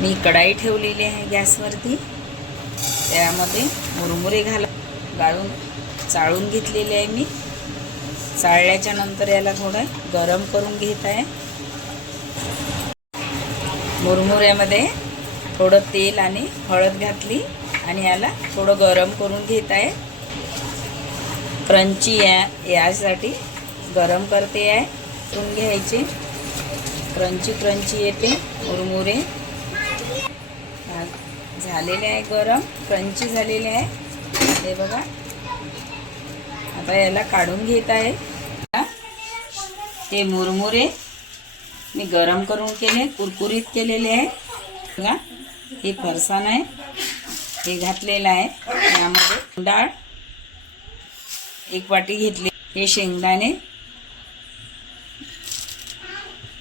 मी कढाई ठेवलेली आहे गॅसवरती. त्यामध्ये मुरमुरे घाला गाळून चाळून घेतलेले आहे मी. चाळल्याच्या नंतर याला थोडं गरम करून घेत आहे. मुरमुऱ्यामध्ये थोडं तेल आणि हळद घातली आणि याला थोडं गरम करून घेत आहे. क्रंची या यासाठी गरम करते आहे. करून घ्यायचे. क्रंची क्रंची येते. मुरमुरे झालेले आहे गरम क्रंची झालेले आहे. हे बघा. आता याला काढून घेत आहे. ते मुरमुरे मी गरम करून केले कुरकुरीत केलेले आहे. बघा हे फरसाण आहे. हे घातलेलं आहे. यामध्ये डाळ एक वाटी घेतली. हे शेंगदाणे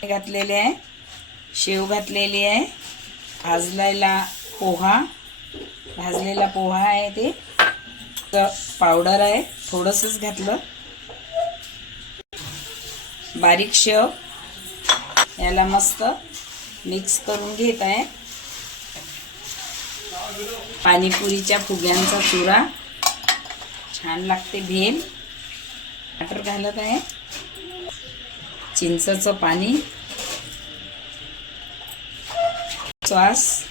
घातलेले आहे. शेव घातलेली आहे. भाजलायला पोहा. भाजलेला पोहा आहे ते. तर पावडर आहे. थोडंसंच घातलं. बारीक शेव. याला मस्त मिक्स करून घेत आहे. पाणीपुरीच्या फुग्यांचा चुरा. छान लागते भेल. वाटर घालत आहे. चिंचचं पाणी. श्वास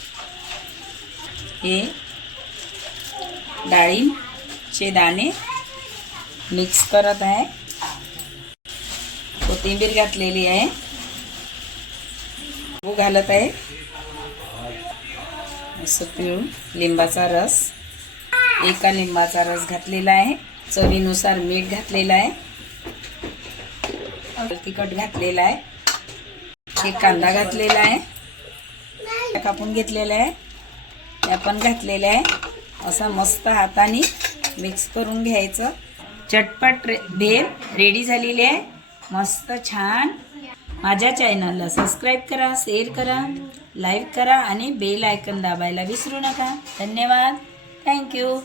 हे डाळींचे दाणे मिक्स करत आहे. कोथिंबीर घातलेली आहे. लिंबू घालत आहे. असं पिळून लिंबाचा रस एका लिंबाचा रस घातलेला आहे. चवीनुसार मीठ घातलेलं आहे. तिखट घातलेला आहे. एक कांदा घातलेला आहे. कापून घेतलेला आहे. त्या पण घातलेल्या आहे. असं मस्त हाताने मिक्स करून घ्यायचं. चटपट रे भेल रेडी झालेली आहे. मस्त छान. माझ्या चॅनलला सबस्क्राईब करा शेअर करा लाईक करा आणि बेल आयकन दाबायला विसरू नका. धन्यवाद. थँक्यू